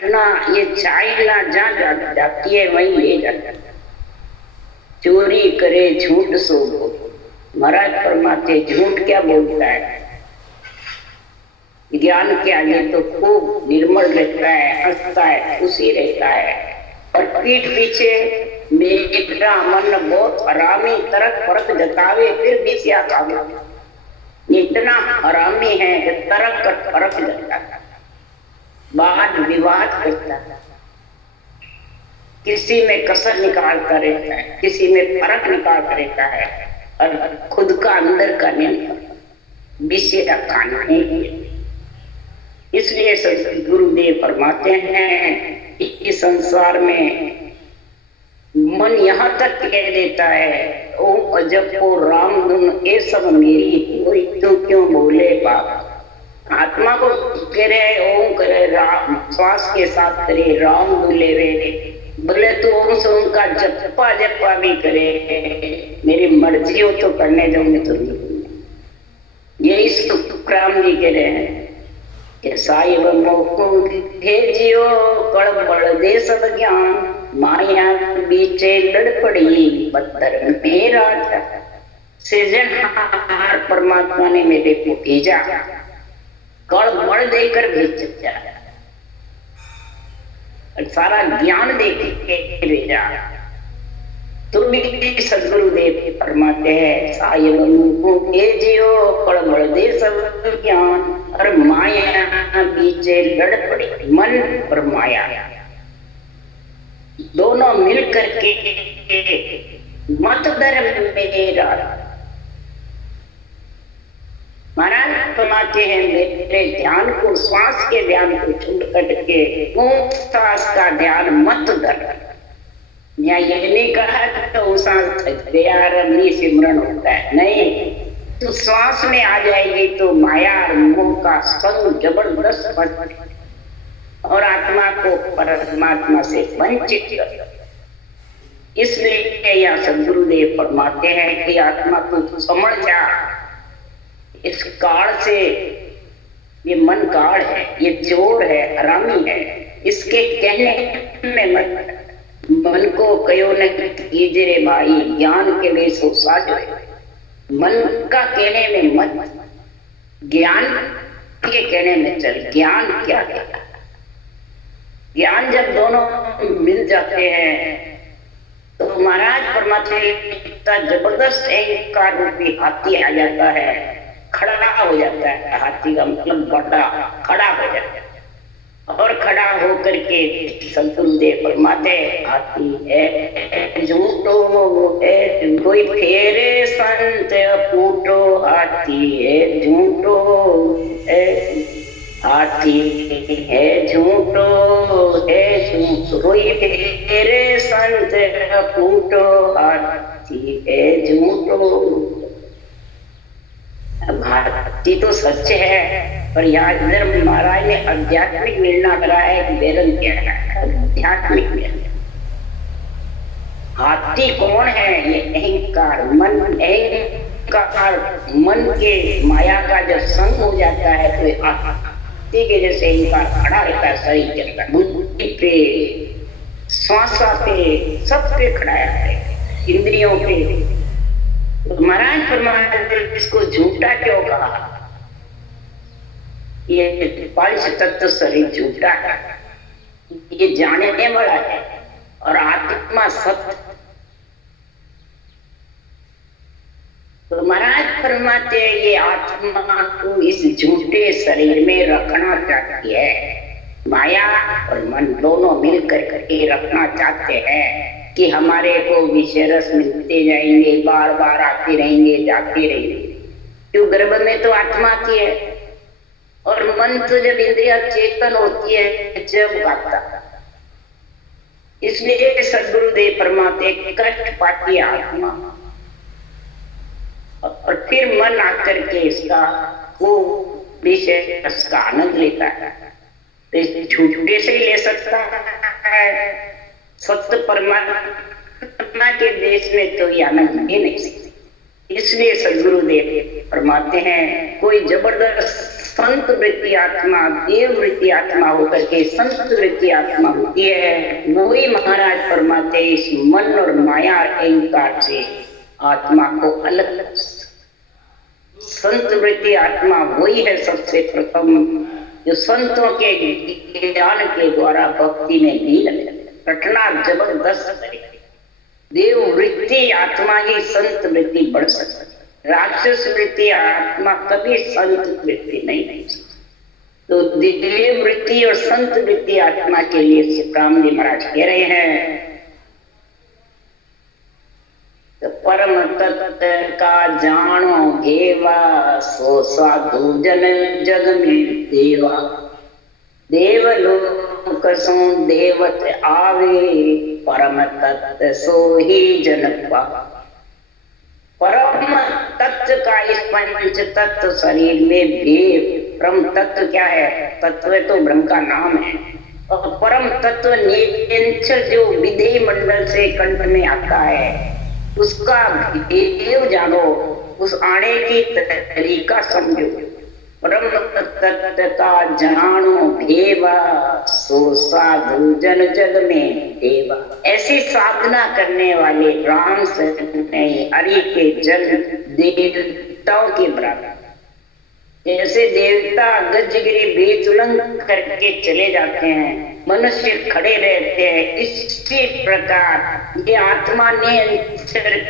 घटना ये चाइना जहाँ जाती है वहीं ले जाता है। चोरी करे झूठ सो बोले। महाराज फरमाते झूठ क्या बोलता है, ज्ञान के आगे तो खूब निर्मल रहता है, हंसता है, खुशी रहता है, और पीठ पीछे मेरा मन बहुत हरामी तरक परक जतावे फिर भी सिया खावे। इतना हरामी है कि तरक परक जताता है, वाद विवाद करता है, किसी में कसर निकालता रहता है, किसी में फर्क निकालता रहता है, और खुद का अंदर का नियंत्रण विषय का काना नहीं। इसलिए गुरुदेव फरमाते हैं इस संसार में मन यहाँ तक कह देता है ओ अजब को राम धुन ये सब मेरी हुई तो क्यों बोले बाप। आत्मा को कह रहे ओम करे राम, श्वास के साथ करे राम बोले वे, बोले तो ओम से उनका जप्पा जप्पा भी करे, मेरी मर्जी हो तो करने जाऊंगे तो ये इस तुक्राम जी कह रहे हैं कि साहिब मोको भेजियो कड़बड़ दे सब ज्ञान, माया बीचे लड़ पड़ी पत्थर मेरा था। सृजनहार परमात्मा ने मेरे को भेजा, कड़बड़ देकर भेजा, सारा ज्ञान दे के भेजा। तो भी सदगुरुदेव फरमाते हैं साहिब को भेजियो कड़बड़ दे सब ज्ञान, और माया बीचे लड़ पड़ी मन और माया दोनों मिलकर के मत धर्म मेरा। महाराज फरमाते हैं मेरे ध्यान को, श्वास के ध्यान को छूट करके श्वास का ध्यान मत धर। या ये नहीं कहा तो सांस नहीं सिमरण होता है, नहीं, तो श्वास में आ जाएगी तो माया और मोह का संग जबरदस्त और आत्मा को परमात्मा से वंचित कर। इसलिए यह सदगुरुदेव फरमाते हैं कि आत्मा को समझ जा, इस काल से, ये मन काल है, ये चोर है, हरामी है, इसके कहने में मत, मन को कयो न कीजे रे भाई, ज्ञान के लिए सो साजो, मन का कहने में मत, ज्ञान के कहने में चल। ज्ञान क्या है? ज्ञान जब दोनों मिल जाते हैं तो महाराज परमात्मा का जबरदस्त अहंकार रूपी हाथी आ जाता है, खड़ा हो जाता है। हाथी का मतलब बड़ा खड़ा हो जाता है, और खड़ा होकर के सदगुरुदेव फरमाते हाथी है झूठो है कोई फेरे संत फूटो, हाथी है झूठो है, हाथी है झूठो है, कोई फेरे संत फूटो, हाथी है झूठो। हाथी तो सच है, पर यहाँ इधर महाराज ने आध्यात्मिक निर्णय करा है, वेदन क्या है आध्यात्मिक निर्णय। हाथी कौन है? ये अहंकार, मन। अहंकार मन के माया का जब संग हो जाता है तो हाथी के जैसे अहंकार खड़ा रहता है, शरीर के अंदर, बुद्धि पे, श्वास पे, सब पे खड़ा है, इंद्रियों पे। तो महाराज फरमाते इसको झूठा क्यों कहा? ये पंच तत्व शरीर झूठा है, ये जानने वाला है, और आत्मा सत्य। तो महाराज फरमाते ये आत्मा को इस झूठे शरीर में रखना चाहती है, माया और मन दोनों मिलकर करके रखना चाहते हैं कि हमारे को विषय रस मिलते जाएंगे, बार बार आते रहेंगे, जाते रहेंगे। क्यों? गर्भ में तो आत्मा की है, और मन तो जब इंद्रिया चेतन होती है जब गाता। इसलिए सदगुरुदेव फरमाते कष्ट पाती आत्मा, और फिर मन आकर के इसका वो विषय इसका आनंद लेता है। तो इस झूठे से ले सकता है, सत्य परमात्मा के देश में तो ये आनंद भी नहीं सकती। इसलिए सदगुरुदेव फरमाते हैं कोई जबरदस्त संत वृत्ति आत्मा देव वृत्ति आत्मा होकर के संत वृत्ति आत्मा होती है। वही महाराज फरमाते इस मन और माया अहंकार से आत्मा को अलग। संत वृत्ति आत्मा वही है सबसे प्रथम जो संतों के ज्ञान के द्वारा भक्ति में लीन रटना जबरदस्त है। देव वृत्ति आत्मा ही संत वृत्ति बढ़ सकती है। राक्षस वृत्ति आत्मा कभी संत वृत्ति नहीं बन सकती। तो देव वृत्ति और संत वृत्ति आत्मा के लिए सिद्धराम जी महाराज कह रहे हैं तो परम तत्व का जानो घेवा सो साधु जन जग में देवा देवलोक सो देवत आवे परम तत्व सो ही जनपा। परम तत्व का इस पंच तत्व शरीर में भेद। परम तत्व क्या है? तत्व तो ब्रह्म का नाम है और परम तत्व निरंतर जो विधेय मंडल से कंठ में आता है उसका भेद जानो, उस आने की तरीका समझो। परम तत्व का जानो भेवा सो साधु जन जग में देवा। ऐसी साधना करने वाले राम से नहीं हरि के जन देवताओं के बराबर। जैसे देवता गजगिरी बेतुलंग करके चले जाते हैं, मनुष्य खड़े रहते हैं, इसी प्रकार ये आत्मा ने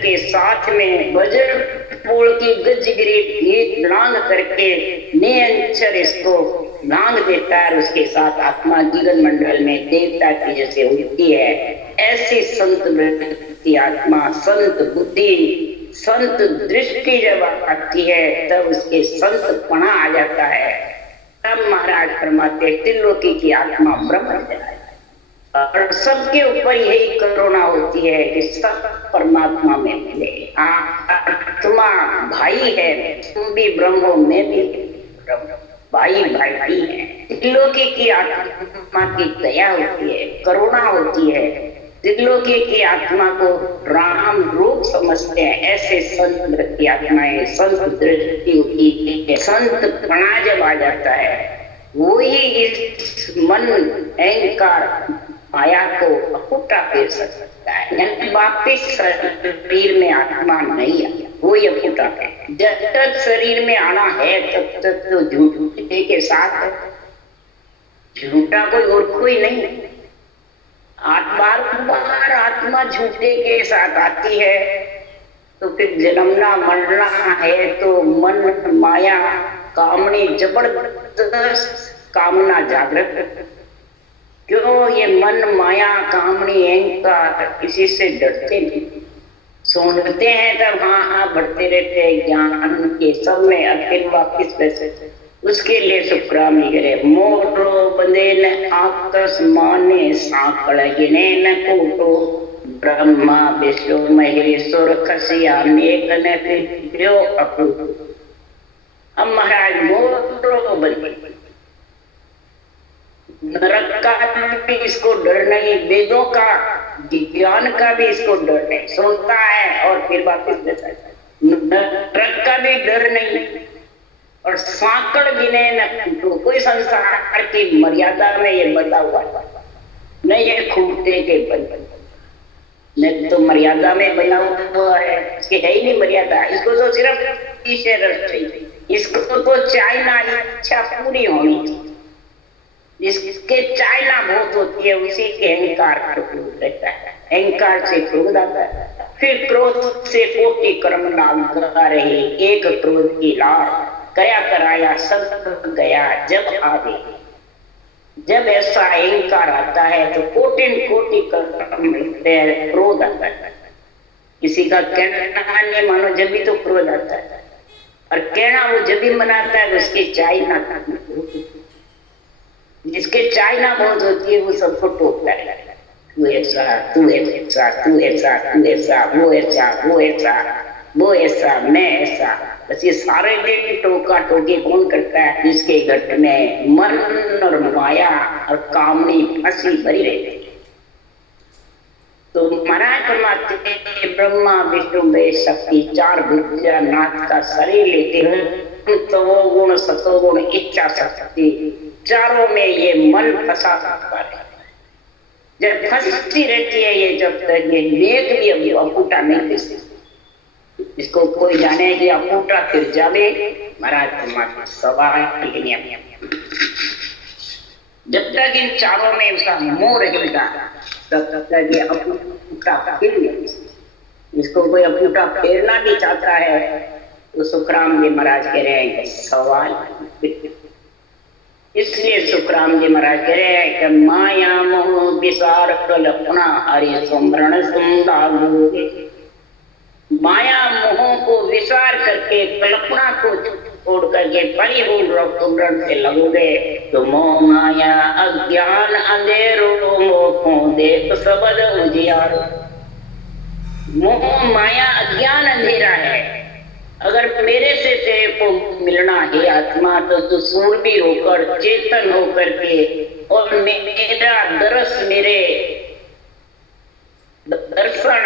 के साथ में वज्र पोल की गजगिरी भेद लांग करके नियंचर इसको लांग देता है। उसके साथ आत्मा जीवन मंडल में देवता की जैसे होती है, ऐसी संत वृत्ति आत्मा, संत बुद्धि, संत दृष्टि जब आती है तब उसके संत पना आ जाता है। तब महाराज फरमाते त्रिलोकी की आत्मा ब्रह्म है और सबके ऊपर यही करुणा होती है कि सब परमात्मा में मिले। आत्मा भाई है, तुम भी ब्रह्म हो, मैं भी ब्रह्म, भाई भाई है। त्रिलोकी की आत्मा की दया होती है, करुणा होती है। त्रिलोकी की आत्मा को राम रूप समझते हैं। ऐसे संत वृत्ति आत्माएं, संत दृष्टि होती है, संत पणा जब आ जाता है वही इस मन अहंकार माया को अपुटा फेर सकता है। यानी वापिस शरीर में आत्मा नहीं आया, वो ये अपुटा है। जब तक शरीर में आना है तब तक तो झूठे के साथ है, झूठा कोई और कोई नहीं। बार आत्मा झूठे के साथ आती है तो फिर जन्मना मरना है तो मन माया कामनी जबरदस्त कामना जागृत। क्यों? ये मन माया कामनी अहंकार इसी से डरते नहीं, सुनते हैं तब हाँ हाँ बढ़ते रहते हैं ज्ञान के सब में, अखिल वापिस वैसे। उसके लिए शुक्रामी करे मोटो बंदे न आकस माने साकड़ गिने न कोटो ब्रह्मा विष्णु महेश्वर खसिया मेघ न फिरो अपू। अब महाराज मोटो बंदे, नरक का भी इसको डर नहीं, वेदों का विज्ञान का भी इसको डर नहीं, सुनता है और फिर वापिस देता है। नरक का भी डर नहीं और साकड़ गिने न कोई संसार की मर्यादा में ये बंधा हुआ नहीं, ये खूंटे के बंधन नहीं तो मर्यादा में बना हुआ है, इसकी है ही नहीं मर्यादा। इसको तो सिर्फ ईशे रस चाहिए, इसको तो चाहना इच्छा पूरी होनी चाहिए। जिसके चाहना बहुत होती है उसी के अहंकार पर क्रोध रहता है, अहंकार से क्रोध आता है, फिर क्रोध से कोटि कर्म लगा रहे, एक क्रोध की लार गया कराया सब गया जब आवे। जब ऐसा अहंकार आता है तो कोटि कर्म मिलते हैं, क्रोध आता है। किसी का कहना नहीं मानो जब भी तो क्रोध आता है, और कहना वो जब भी मनाता है उसकी चाहना, जिसके चाहना बहुत होती है वो सबको टोकता है, तू ऐसा तू ऐसा तू ऐसा तू ऐसा, वो ऐसा वो ऐसा वो ऐसा मैं ऐसा। बस ये सारे दिन टोका टोकी कौन करता है? जिसके घट में मन और माया और कामनी फंसी भरी रहती है। तो महाराज परमात्मा ब्रह्मा विष्णु महेश शक्ति चार भुजा नाथ का शरीर लेते हैं तमोगुण सतोगुण इच्छा शक्ति, चारों में ये मन फंसा सकता है। जब फंसती रहती है ये, जब तक ये नेक भी अभी अपूटा नहीं दिखती। इसको कोई जाने कि अपूटा फिर जावे महाराज परमात्मा सवाल के नियम। जब तक इन चारों में उसका मोह रहेगा तब तक ये अपूटा फिर नहीं। इसको कोई अपूटा फेरना भी चाहता है तो सुखराम जी महाराज कह रहे हैं सवाल। इसलिए सुखराम जी महाराज कह रहे हैं कि माया मोह विसार कल्पना हरि सुमरण सुंदर। माया मोह को विसार करके कल्पना को छोड़ करके परिपूर्ण से लगोगे तो मोह माया अज्ञान अंधेरो मोह देख सबद उजियारो। मोह माया अज्ञान अंधेरा है। अगर मेरे से तेरे को मिलना है आत्मा तो तू सूरबी होकर चेतन होकर के और मेरा दरस मेरे दर्शन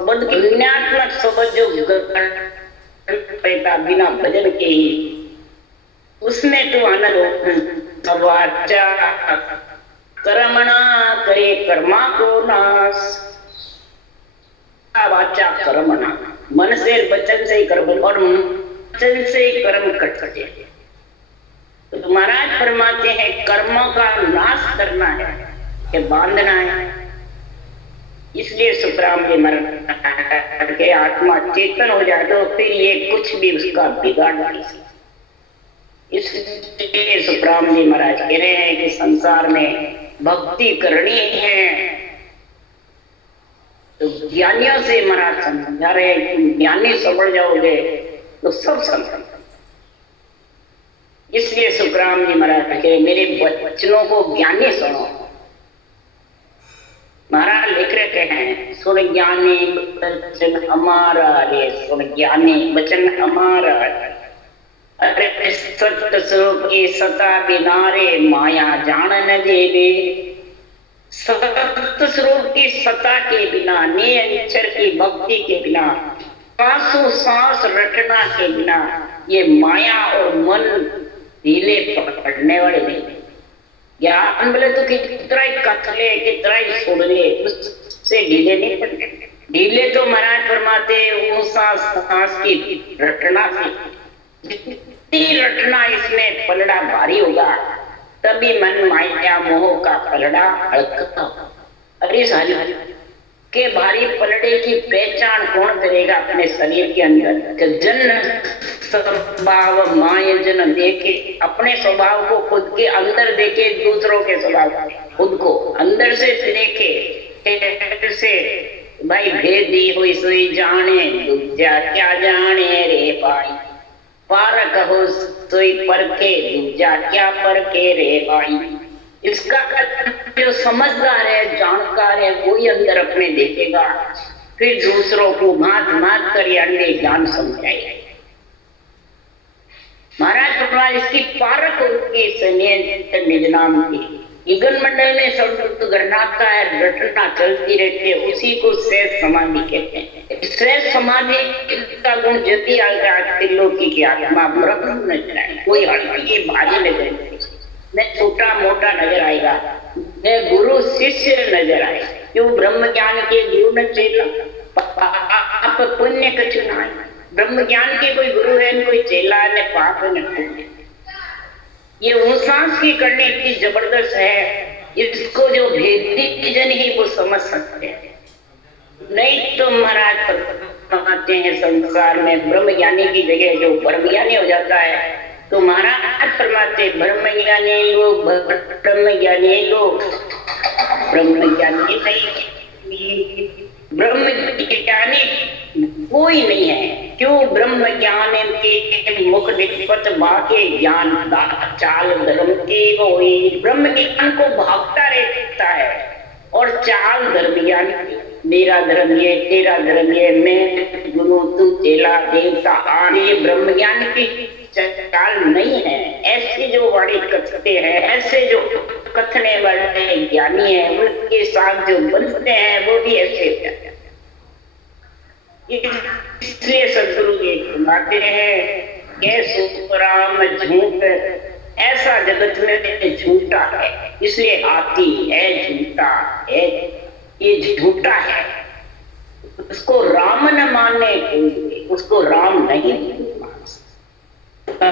पुण्यात्मक समझ जो पैदा बिना भजन के ही उसमें तू आनंद वाचा कर्मणा करे कर्मा को नाश। वाचा कर्मणा मन से वचन से ही कर्म और वचन से ही कर्म कट सके। तो महाराज फरमाते हैं कर्मों का नाश करना है कि बांधना है। इसलिए सुखराम जी महाराज के आत्मा चेतन हो जाए तो फिर ये कुछ भी उसका बिगाड़ नहीं सकता। इसलिए सुखराम जी महाराज कह रहे हैं कि संसार में भक्ति करनी है तो ज्ञानियों से महाराज समझा रहे हैं कि ज्ञानी समझ जाओगे तो सब समझ। इसलिए सुखराम जी महाराज कह मेरे बच्चों को ज्ञानी सुनो। महाराज लिख रहे हैं सुन ज्ञानी वचन हमारा रे, सुन ज्ञानी वचन हमारा। अरे सत्य स्वरूप की सता बिना रे माया जान न देवे। सत्य स्वरूप की सता के बिना, निरंतर की भक्ति के बिना, सांसों सांस रटना के बिना ये माया और मन ढीले पकड़ने वाले नहीं। ज्ञान बोले तो कितना ही कथ ले कितना ही सुन ले उससे ढीले नहीं पड़ते। ढीले तो महाराज फरमाते सांस की रटना से। जितनी रटना इसमें पलड़ा भारी होगा तभी मन माया मोह का पलड़ा हल्का। अरे सारी के भारी पलड़े की पहचान कौन करेगा अपने शरीर के अंदर कि जन स्वभाव माय जन देखे, अपने स्वभाव को खुद के अंदर देखे, दूसरों के स्वभाव खुद को अंदर से देखे। से भाई भेदी हुई सोई जाने दूजा क्या जाने रे भाई। पार कहो सोई परखे दूजा क्या परखे रे भाई। इसका जो समझदार है जानकार है वही अंदर अपने देखेगा, फिर दूसरों को मात मात कर अंडे ज्ञान समझाएगा। महाराज भगवान इसकी पारक उनकी निज नाम की युगन मंडल में सब गणनाता है, रटना चलती रहती है, उसी को सहज समाधि कहते हैं। सहज समाधि का गुण जब भी आएगा त्रिलोकी की आत्मा ब्रह्म नजर आए, कोई हल्की भारी नजर नहीं, न छोटा मोटा नजर आएगा, न गुरु शिष्य नजर आए। क्यों ब्रह्म ज्ञान के गुरु न चेला पाप पुण्य का चुनाव। ब्रह्म ज्ञान के कोई गुरु है न कोई चेला, न पाप न पुण्य। ये उसास की करनी इतनी जबरदस्त है, इसको जो भेदी जन ही वो समझ सकते हैं। नहीं तो महाराज कहते हैं संसार में ब्रह्म ज्ञानी की जगह जो ब्रह्म ज्ञानी हो जाता है तो महाराज फरमाते ब्रह्म ज्ञानी लोग ब्रह्म ज्ञानी लोग ब्रह्म ज्ञानी नहीं, ब्रह्म ज्ञानी कोई नहीं है। क्यों ब्रह्म ज्ञान के मुख निष्पत बाके ज्ञान चाल धर्म की कोई। ब्रह्म ज्ञान को भागता रहता है और चाल धर्म ज्ञान मेरा धर्म ये तेरा धर्म ये, मैं गुरु तू चेला देवता आदि ब्रह्म ज्ञान की चाल नहीं है। ऐसे जो वाणी कथते हैं, ऐसे जो कथने वाले ज्ञानी हैं उनके साथ जो बनते हैं वो भी ऐसे। इसलिए सदगुरु जी सुनाते हैं कि सुखराम झूठ, ऐसा जगत में झूठा है, इसलिए हाथी है, झूठा है, ये झूठा है। उसको राम न माने, उसको राम नहीं मान सकता,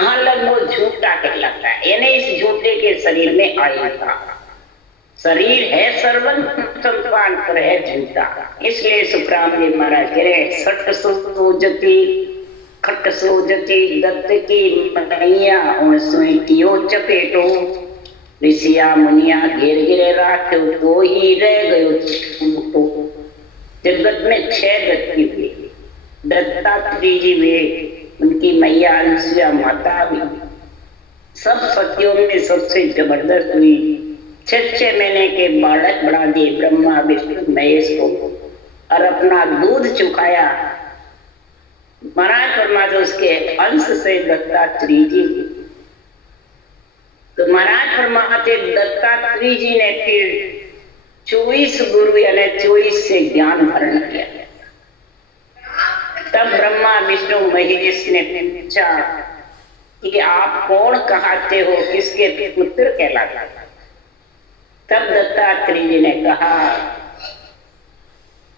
कहाँ लग वो झूठा कहलाता है। यानी इस झूठे के शरीर में आएगा, शरीर है सर्वंतम पान पर है झूठा। इसलिए सुखराम जी महाराज कह रहे सट सोजती खट सोजती दत्त की मैया उन सुई कियो चपेटो, ऋषिया मुनिया घेर गिरे राख्यो तो ही रह गयो छूटो। जगत में 6 दत्ती हुई, दत्तात्रेय जी हुए, उनकी मैया अनुसुईया माता भी, सब सतियों में सबसे जबरदस्त हुई। 6 महीने के बालक बना दिए ब्रह्मा विष्णु महेश को, और अपना दूध चुकाया महाराज परमात्मा उसके अंश से दत्तात्रेय जी। तो महाराज परमात्मा दत्तात्रेय जी ने फिर 24 गुरु यानी 24 से ज्ञान धारण किया। तब ब्रह्मा विष्णु महेश ने पूछा कि आप कौन कहते हो, किसके पुत्र कहलाता। तब दत्तात्रेय जी ने कहा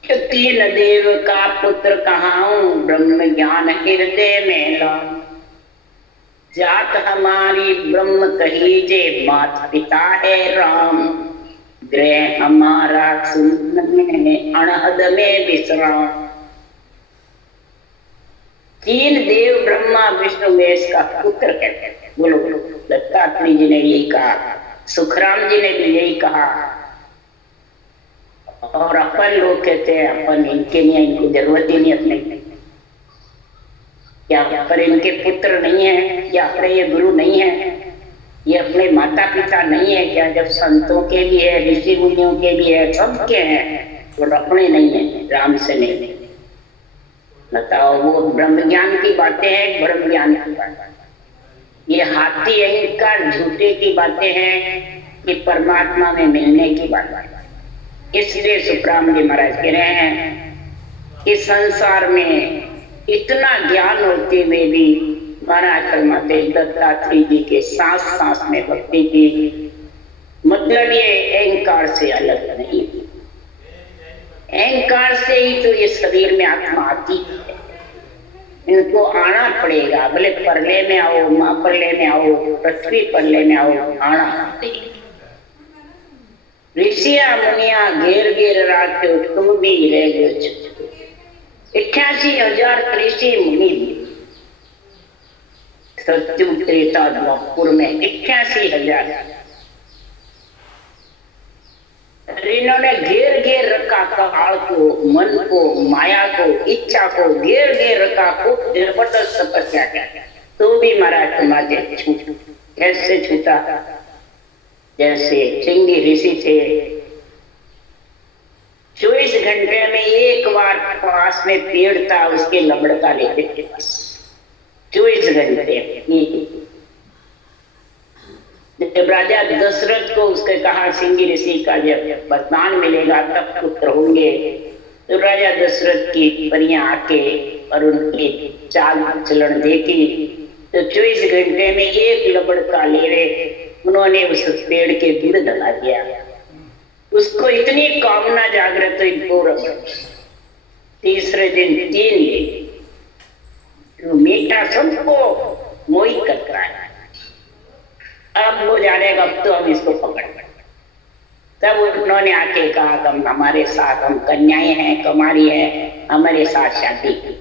3 देव का पुत्र कहाऊं, ब्रह्म ज्ञान हृदय में ला। जात हमारी ब्रह्म कहीजे, माता पिता है राम, गृह हमारा सुन में अनहद में विश्राम। 3 देव ब्रह्मा विष्णु महेश का पुत्र कहते हैं। बोलो बोलो। दत्तात्रेय जी ने यही कहा, सुखराम जी ने भी यही कहा, और अपन लोग कहते हैं अपन इनके नहीं, इनको जरूरत ही नहीं अपने, क्या पर इनके पुत्र नहीं है, या अपने ये गुरु नहीं है, ये अपने माता पिता नहीं है क्या? जब संतों के भी है, ऋषि मुनियों के भी है, सबके हैं, और अपने नहीं है, राम से नहीं। बताओ, वो ब्रह्म ज्ञान की बातें हैं, ब्रह्म ज्ञान की बातें। ये हाथी अहंकार झूठे की बातें हैं कि परमात्मा में मिलने की बात। इसलिए सुखराम जी महाराज कह रहे हैं कि संसार में इतना ज्ञान होते हुए भी महाराज परमात्मा दत्तात्रेय जी के सांस सांस में भक्ति की, मतलब ये अहंकार से अलग नहीं। अहंकार से ही तो ये शरीर में आत्मा आती है, इनको आना पड़ेगा, भले परले में आओ, माँ परले में आओ, पृथ्वी परले में आओ, आना पड़ेगा। ऋषिया मुनिया घेर घेर राख्यो, तुम भी रह गए। 88,000 ऋषि मुनि सत्युग त्रेता द्वापर में 88,000 इन्होंने घेर घेर रखा, काल को, मन को, माया को, इच्छा को घेर घेर रखा, खूब जबरदस्त तपस्या किया, तो भी महाराज तुम्हारे छूट। कैसे छूटा? जैसे चिंगी ऋषि थे, 24 घंटे में एक बार पास में पेड़ था, उसके लबड़का लेते थे बस 24 घंटे। जब राजा दशरथ को उसके कहा सिंगी ऋषि का जब वरदान मिलेगा तब पुत्र होंगे, तो राजा दशरथ की परियां आके और उनकी चाल चलन देखी, तो 24 घंटे में एक लबड़का ले रहे, उन्होंने उस पेड़ के गिर दबा दिया। उसको इतनी कामना जागृत हुई, 2 रबड़। तीसरे दिन 3 ले, तो मीठा सबको मोहित करता है। अब वो जानेगा, अब तो हम इसको पकड़। तब उन्होंने आके कहा तुम हमारे साथ, हम कन्याएं हैं, कुमारी हैं, हमारे साथ शादी की।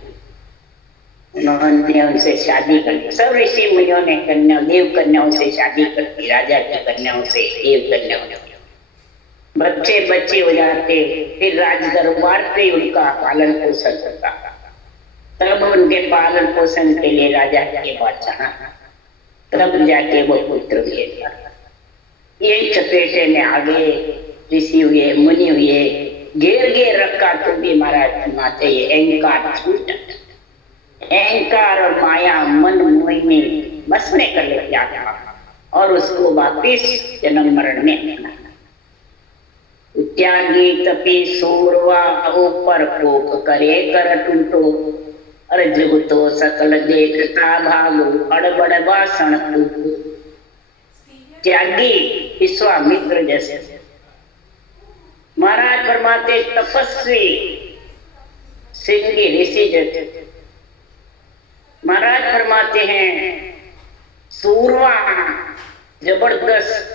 उन्होंने उनसे शादी कर दी। सब ऋषि मुनियों ने कन्या, देव कन्याओं से शादी कर दी, राजा की कन्याओं से, देव कन्याओं से। बच्चे बच्चे हो जाते, फिर राज दरबार पे उनका पालन पोषण करता। तब उनके पालन पोषण के लिए राजा के बादशाह, तब जाके वो पुत्र हुए। यही चपेटे में आगे ऋषि हुए, मुनि हुए, घेर घेर रखा, तो भी महाराज माते अहंकार छूट, अहंकार और माया मन मोह में बस में कर लेते और उसको वापिस जन्म मरण में। त्यागी तपी सूरवा ऊपर कोप करे कर टूटो, अरे जुगतो सकल देखता भागो अड़बड़ बासण टूटो। त्यागी विश्वामित्र जैसे महाराज फरमाते तपस्वी सिंगी ऋषि जैसे। महाराज फरमाते हैं सूरवा जबरदस्त,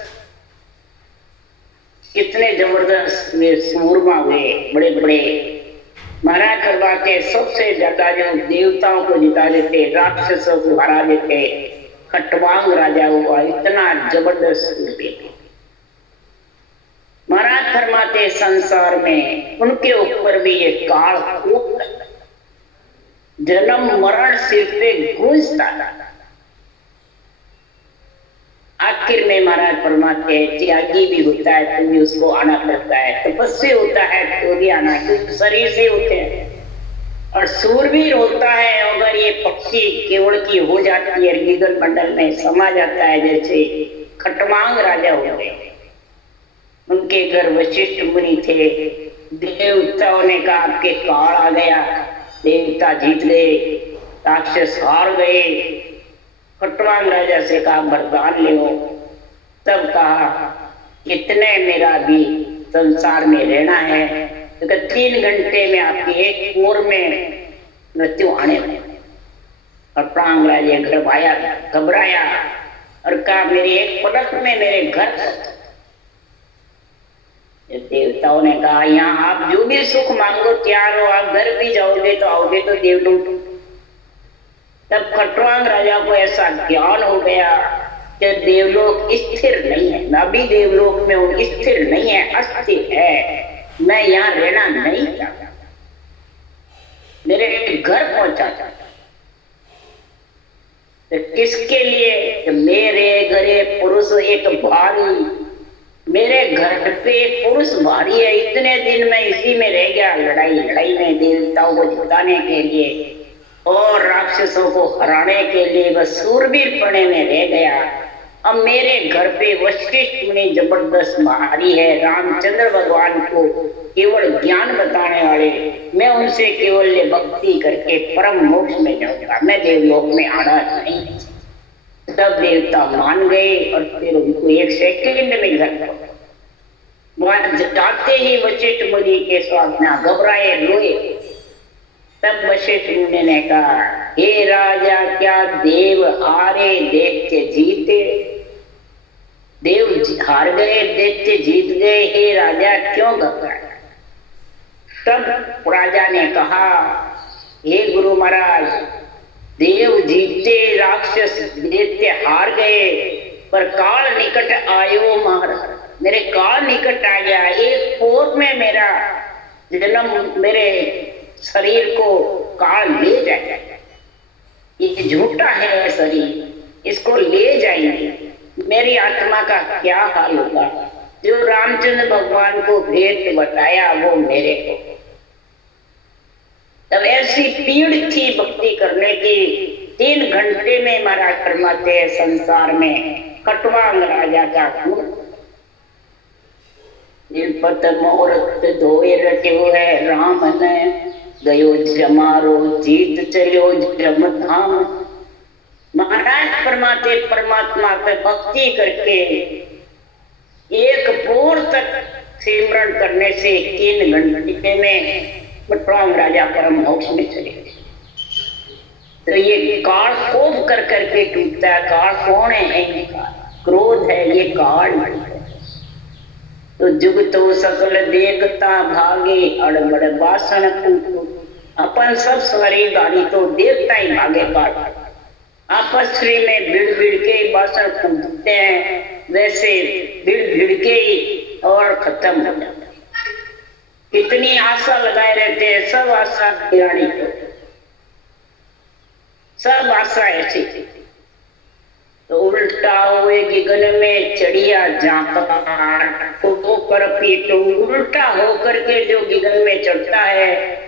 कितने जबरदस्त वे सूरमा हुए बड़े बड़े। महाराज फरमाते सबसे ज्यादा जो देवताओं को जिता देते, राक्षसों को हरा देते, खटवांग राजा हुआ, इतना जबरदस्त। महाराज फरमाते संसार में उनके ऊपर भी ये काल खूब जन्म मरण सिर पे गूंजता था। आखिर में महाराज फरमाते हैं त्यागी भी होता है तो भी उसको आना पड़ता है, तपस्वी होता है तो भी आना, क्योंकि शरीर से होते हैं। और सूरवीर होता है अगर ये पक्षी केवल की हो जाती है, गिगल मंडल में समा जाता है, जैसे खटवांग राजा हो गए। उनके घर वशिष्ठ मुनि थे, देवताओं ने कहा आपके काल आ गया, देवता जीत गए, राक्षस हार गए। खटवांग राजा से कहा वरदान ले लो। तब कहा कितने मेरा भी संसार में रहना है, तो 3 घंटे में आपकी एक कोर में मृत्यु आने वाली। खटवांग राजा घबराया और कहा मेरी एक पलक में मेरे घर। देवताओं ने कहा यहाँ आप जो भी सुख मांगो तैयार हो, आप घर भी जाओगे तो आओगे तो देवलोक। तब खटवांग राजा को ऐसा ज्ञान हो गया कि देवलोक स्थिर नहीं है, मैं भी देवलोक में हूँ, स्थिर नहीं है, अस्थिर है, मैं यहाँ रहना नहीं चाहता, मेरे घर पहुंचा चाहता। तो किसके लिए? मेरे घरे पुरुष एक भारी, मेरे घर पे पुरुष भारी है, इतने दिन मैं इसी में रह गया, लड़ाई में देवताओं को जिताने के लिए और राक्षसों को हराने के लिए, बस सूरवीर पने में रह गया। अब मेरे घर पे वशिष्ठ मुनि जबरदस्त भारी है, रामचंद्र भगवान को केवल ज्ञान बताने वाले, मैं उनसे केवल भक्ति करके परम मोक्ष में जाऊंगा, मैं देवलोक में आना नहीं। तब देवता मान गए और फिर उनको 1 सेकंड में घर वहां जाते ही वशिष्ठ मुनि के स्वास्थ्य घबराए रोए। तब वशिष्ठ मुनि ने कहा हे राजा क्या देव हारे दैत्य जीते, देव हार गए दैत्य जीत गए, हे राजा क्यों घबराया? तब राजा ने कहा हे गुरु महाराज देव जीते राक्षस दैत्य हार गए, पर काल निकट आयो महाराज, मेरे काल निकट आ गया, एक पोर में मेरा जन्म, मेरे शरीर को काल ले जाएगा, ये झूठा है शरीर, इसको ले जाएंगे, मेरी आत्मा का क्या हाल होगा? जो रामचंद्र भगवान को भेद बताया वो मेरे को। तब ऐसी पीड़ थी भक्ति करने की, 3 घंटे में महाराज फरमाते हैं संसार में खटवांग राजा का खून पत मोरत धोए रट्यो है, राम ने गयो जमारो जीत चलो जम धाम। महाराज फरमाते परमात्मा पे भक्ति करके 1 पोर तक सिमरन करने से 3 घंटे में खटवांग राजा परम मोक्ष में चले गए। तो ये काल कोप कर करके टूटता है। काल कौन है? क्रोध है, ये काल है। तो जुगतो सकल देखता भागे अड़बड़ बासन फूटो, अपन सब सवारी गाड़ी तो देखता ही भागे काट, आपस में भिड़ भिड़ के बासन फूटते हैं, वैसे भिड़ भिड़ के और खत्म हो जाता है। कितनी आशा लगाए रहते हैं, सब आशा गिरानी को, सब आशा ऐसी। तो उल्टा हुए गगन में चढ़िया झांका तो कर पीटो, उल्टा होकर के जो गगन में चढ़ता है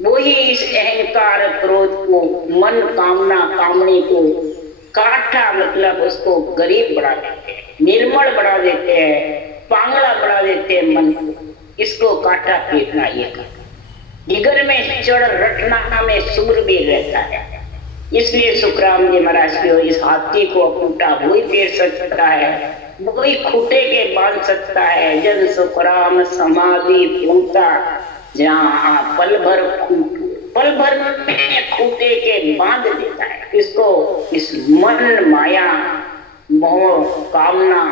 वही इस अहंकार क्रोध को, मन कामना कामनी को काठा, मतलब उसको गरीब बढ़ा देते हैं, निर्मल बढ़ा देते हैं, पांगड़ा बढ़ा देते हैं मन को। इसको काटा पीटना ये काटा। जिगर में चढ़ रटना में सूरबीर रहता है। इसलिए सुखराम जी महाराज की इस हाथी को अपूटा वही पेर सकता है, वही खूटे के बांध सकता है। जन सुखराम समाधि पूंता जहाँ पल भर में खूटे के बांध देता है। इसको इस मन माया मोह कामना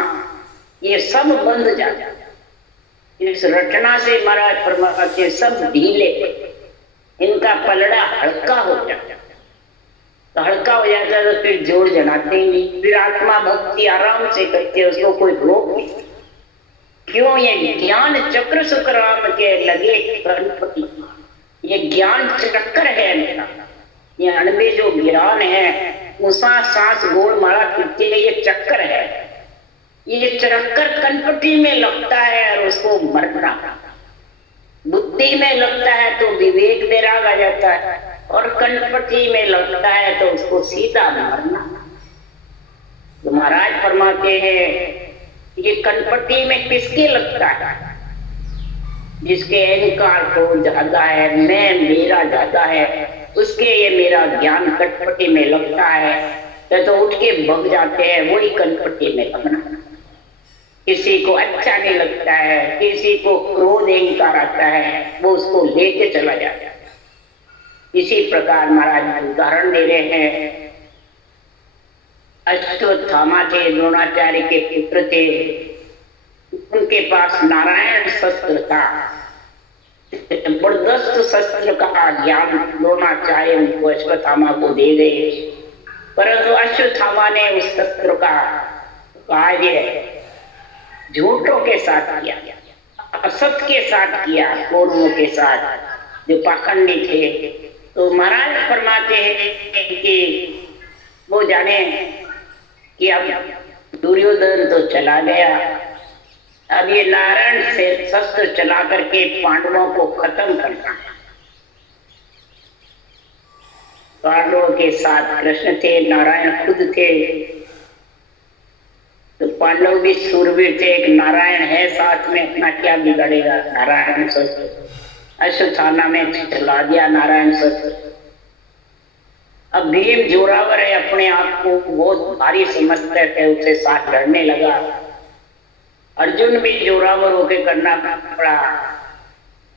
ये सब बंध जाता है। इस रटना से महाराज परमात्मा के सब ढीले, इनका पलड़ा हल्का हो जाता है। तो हल्का हो जाता है तो फिर जोड़ जनाते ही नहीं, फिर आत्मा भक्ति आराम से करते हैं, उसको कोई रोक नहीं। क्यों? ये ज्ञान चक्र सुखराम के लगे गणपति, ये ज्ञान चक्कर है मेरा। ये अणबे जो ज्ञान है उसा सांस गोड़ मारा पीते, ये चक्कर है। ये चक्कर कनपटी में लगता है और उसको मरना, बुद्धि में लगता है तो विवेक वैराग आ जाता है, और कनपटी में लगता है तो उसको सीधा मरना। तो महाराज फरमाते हैं ये कनपटी में किसके लगता है? जिसके अहंकार को ज्यादा है, मैं मेरा ज्यादा है, उसके ये मेरा ज्ञान कनपटी में लगता है तो उठ के भग जाते हैं, वही कनपटी में लगना। किसी को अच्छा नहीं लगता है, किसी को क्रोध अहंकार आता है, वो उसको लेके चला जाता है। इसी प्रकार महाराज उदाहरण दे रहे हैं। अश्वत्थामा थे, द्रोणाचार्य के पुत्र थे, उनके पास नारायण शस्त्र था, जबरदस्त शस्त्र का ज्ञान द्रोणाचार्य उनको अश्वत्थामा को दे गए। परंतु अश्वत्थामा ने उस शस्त्र का कार्य झूठों के साथ किया, असत के साथ किया, कौरवों के साथ जो पाखंडी थे। तो महाराज फरमाते हैं कि वो जाने कि अब दुर्योधन तो चला गया, अब ये नारायण से शस्त्र चला करके पांडवों को खत्म करना है। पांडवों के साथ कृष्ण थे, नारायण खुद थे, तो पांडव भी सूरवीर थे, एक नारायण है साथ में, अपना क्या बिगड़ेगा। नारायण शस्त्र अश्वत्थामा में चला दिया नारायण शस्त्र। अब भीम जोरावर है, अपने आप को बहुत भारी समझते थे, उसके साथ लड़ने लगा। अर्जुन भी जोरावर होके करना पड़ा।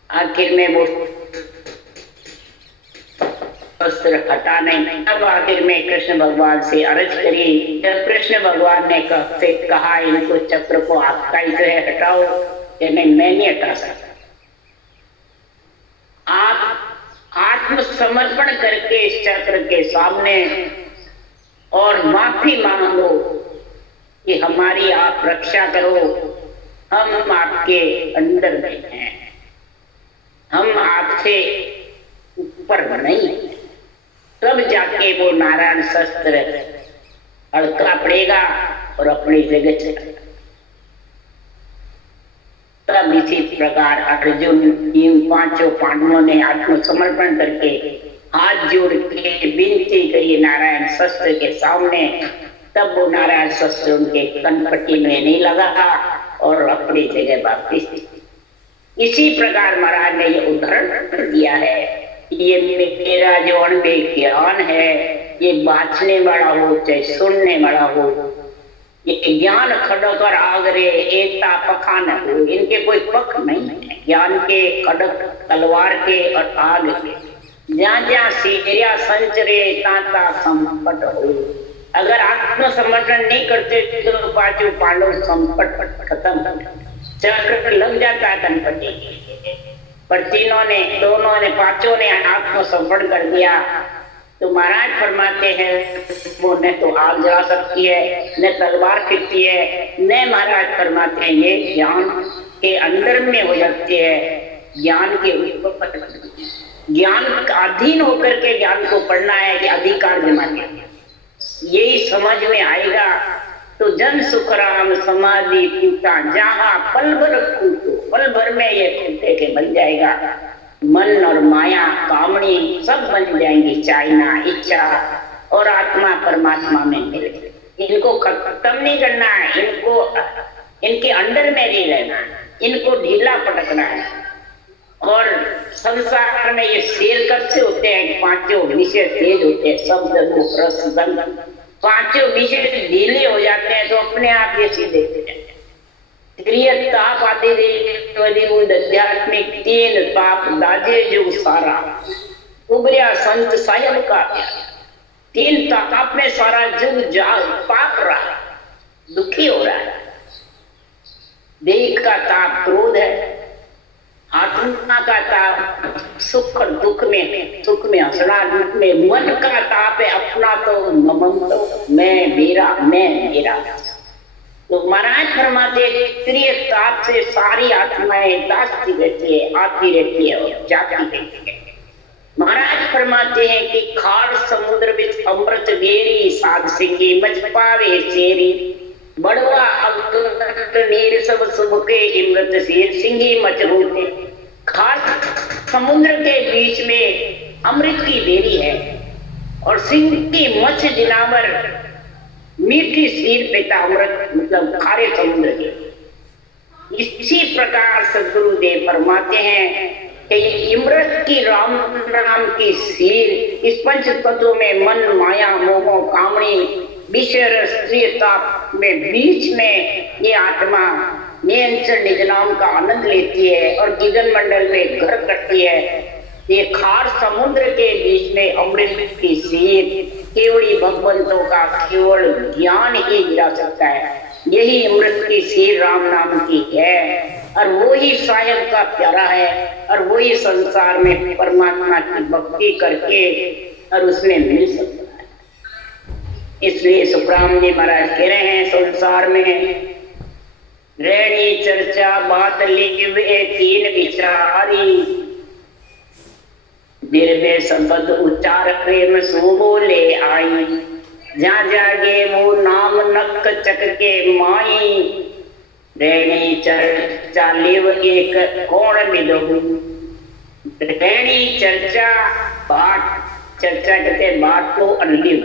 आखिर में वो शस्त्र हटा नहीं। अब आखिर में कृष्ण भगवान से अर्ज करी। जब कृष्ण भगवान ने कहा इनको चक्र को आपका ही तो है, हटाओ, कि नहीं मैं नहीं हटा सकता। आप आत्मसमर्पण करके इस चक्र के सामने और माफी मांगो कि हमारी आप रक्षा करो, हम आपके अंदर में हैं, हम आपसे ऊपर नहीं। तब जाके वो नारायण शस्त्र हल्का पड़ेगा और अपनी जगह चला। तब इसी प्रकार अर्जुन इन पांचों पांडवों ने आत्मसमर्पण करके हाथ जोड़ के विनती करी नारायण शस्त्र के सामने। तब वो नारायण शस्त्र उनके कनपट्टी में नहीं लगा और अपनी जगह वापिस। इसी प्रकार महाराज ने ये उदाहरण दिया है। ये मेरा जो अणबे ज्ञान है, ये बांचने वाला हो चाहे सुनने वाला हो, ये ज्ञान खड़क और आगरे एकता पखान हो, इनके कोई पख नहीं है। ज्ञान के खड़क तलवार के और आग के, जहाँ जहाँ सीरिया संचरे ताता संकट हो। अगर आत्मसमर्पण नहीं करते तो पांचों पांडव संकट खत्म, चक्र लग जाता है कनपटी पर। दोनों ने पांचों ने आत्मसमर्पण कर दिया। तो महाराज फरमाते हैं वो न तो आग जला सकती है, न तलवार खींचती है, न महाराज फरमाते हैं ये ज्ञान के अंदर में हो जाती है, ज्ञान के ऊपर। ज्ञान अधीन होकर के ज्ञान को पढ़ना है कि अधिकार जमाने, यही समझ में आएगा तो जन सुखराम समाधि पूता जहाँ पल भर फूटो, पल भर में ये फूटे के बन जाएगा। मन और माया कामनी सब बन जाएंगी, चाहना इच्छा और आत्मा परमात्मा में मिले। इनको खत्म नहीं करना है, इनको इनके अंडर में नहीं रहना है। इनको ढीला पटकना है। और संसार में ये शेर कब से होते हैं? पांचों विषय तेज होते हैं, शब्द रूप रस गंध, पांचों विषय ढीले हो जाते हैं तो अपने आप ये सीधे हो जाते हैं। ताप आते आध्यात्मिक तीन पाप दाजे जो सारा उबरिया संत साहिब का तीन ताप में सारा जुग जाग पाप रहा, दुखी हो रहा है। देह का ताप क्रोध है, आत्मा का ताप सुख और दुख में, सुख में हंसना, दुख में। मन का ताप है अपना तो ममत्व, मैं मेरा। तो महाराज फरमाते प्रिय ताप से सारी आत्माएं दासती रहती है, आती रहती है और जाती रहती है। महाराज फरमाते हैं कि खाड़ समुद्र विच अमृत गेरी, साध सिंगी मच पावे शेरी, बड़वा अवतट नीर सब शुभ के इमृत शेर सिंगी मच होते। खाड़ समुद्र के बीच में अमृत की बेरी है और सिंह की मछ जिनावर मीठी सीर पिता अमृत, मतलब खारे समुद्र के। इसी प्रकार सदगुरुदेव फरमाते हैं कि इमृत की राम की सीर, इस पंच तत्वों में मन माया मोह कामनी विषय स्त्रीता में बीच में ये आत्मा नियंत्रण निज नाम का आनंद लेती है और गगन मंडल में घर करती है। ये खार समुद्र के बीच में अमृत की सीर केवड़ी भगवंतों का केवल ज्ञान ही गिरा सकता है। यही अमृत की सीर राम नाम की है और वो ही साहिब का प्यारा है और वही संसार में परमात्मा की भक्ति करके और उसमें मिल सकता है। इसलिए सुखराम जी महाराज कह रहे हैं संसार में रैनी चर्चा बात लिखे तीन विचारी, निर्भय शब्द उच्चार प्रेम सो बोले आई, जा जागे वो नाम नक चक के माई, रैनी चर्चा लिव एक कौन मिलो। रैनी चर्चा बाट, चर्चा कहते हैं बाट को अनलिव,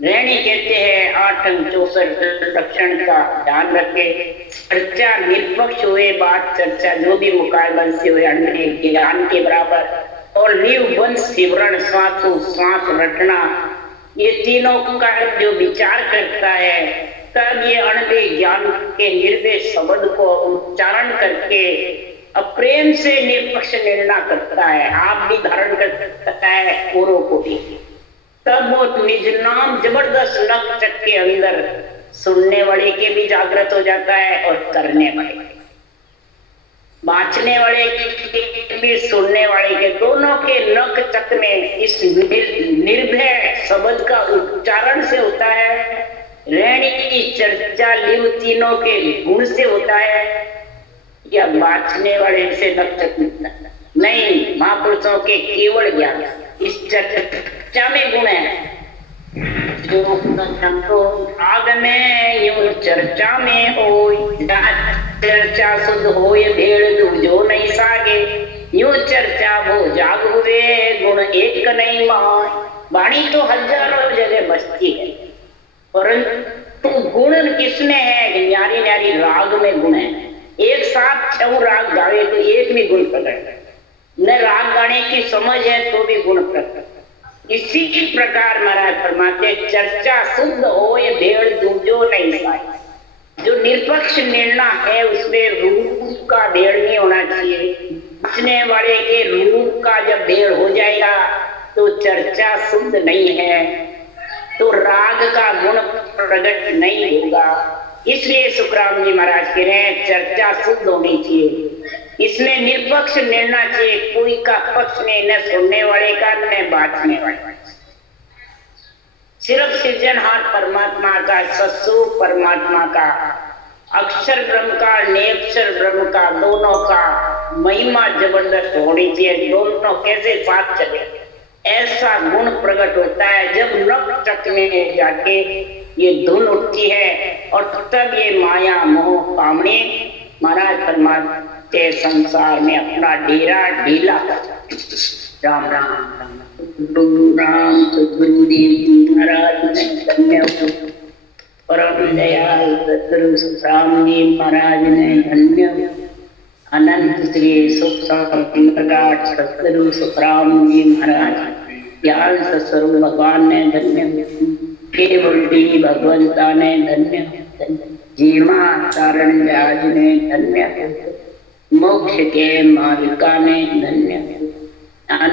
रैनी कहते हैं 8 अंग 64 लक्षण का ध्यान रखे। चर्चा निष्पक्ष हुए बात चर्चा जो भी मुकाबल से हुए अन्य ज्ञान के बराबर, और लिव वंश विवरण श्वास रटना, ये तीनों का जो विचार करता है तब ये अणवे ज्ञान के निर्भय शब्द को उच्चारण करके अप्रेम से निष्पक्ष निर्णय करता है। आप भी धारण कर सकता है औरों को भी, तब वो निज नाम जबरदस्त नक चक के अंदर सुनने वाले के भी जागृत हो जाता है और करने वाले बाँचने वाले के भी सुनने वाले के, दोनों के नक चक में इस निर्भय शब्द का उच्चारण से होता है। रैनी की चर्चा लिव तीनों के गुण से होता है या बाँचने वाले से नक चक मिलता है? नहीं, महापुरुषों के केवल ज्ञान इस चर्चा में गुण है। जो आग में यूं चर्चा में हो, चर्चा शुद्ध हो भेड़ दूजो नहीं सागे, यूं चर्चा वो जाग हुए गुण एक नहीं मान। वाणी तो हजारों जगह बसती है परंतु गुण किसमें है? न्यारी न्यारी राग में गुण है। एक साथ 6 राग गावे तो एक भी गुण प्रकट, न राग गाने की समझ है तो भी गुण प्रकट। इसी की प्रकार महाराज फरमाते चर्चा शुद्ध हो ये भेड़ दूजो नहीं सागे। जो निष्पक्ष निर्णय है उसमें रूप का भेड़ नहीं होना चाहिए। बचने वाले के रूप का जब भेड़ हो जाएगा तो चर्चा शुद्ध नहीं है, तो राग का गुण प्रकट नहीं होगा। इसलिए सुखराम जी महाराज कह रहे हैं चर्चा शुद्ध होनी चाहिए, इसमें निष्पक्ष निर्णय चाहिए, कोई का पक्ष में न सुनने वाले का न बांटने वाले का। सिर्फ सृजनहार परमात्मा का, सत्सु परमात्मा का, अक्षर ब्रह्म का, निरक्षर ब्रह्म का, दोनों का महिमा जबरदस्त होनी चाहिए। दोनों कैसे साथ चले ऐसा गुण प्रकट होता है जब नक चक में जाके ये धुन उठती है और तब ये माया मोह कामने महाराज परमात्मा संसार में अपना डेरा ढीला। राम राम राम गुरुदेव महाराज ने परम दयाल सतगुरु स्वामी महाराज ने धन्य अनंत श्री सुख शांति विराट सतगुरु सुखराम जी महाराज ज्ञान सत्स्वरूप भगवान ने धन्य केवल डी भगवंता ने धन्य जीमा तारण व्याज ने धन्य मोक्ष के मालिका ने धन्य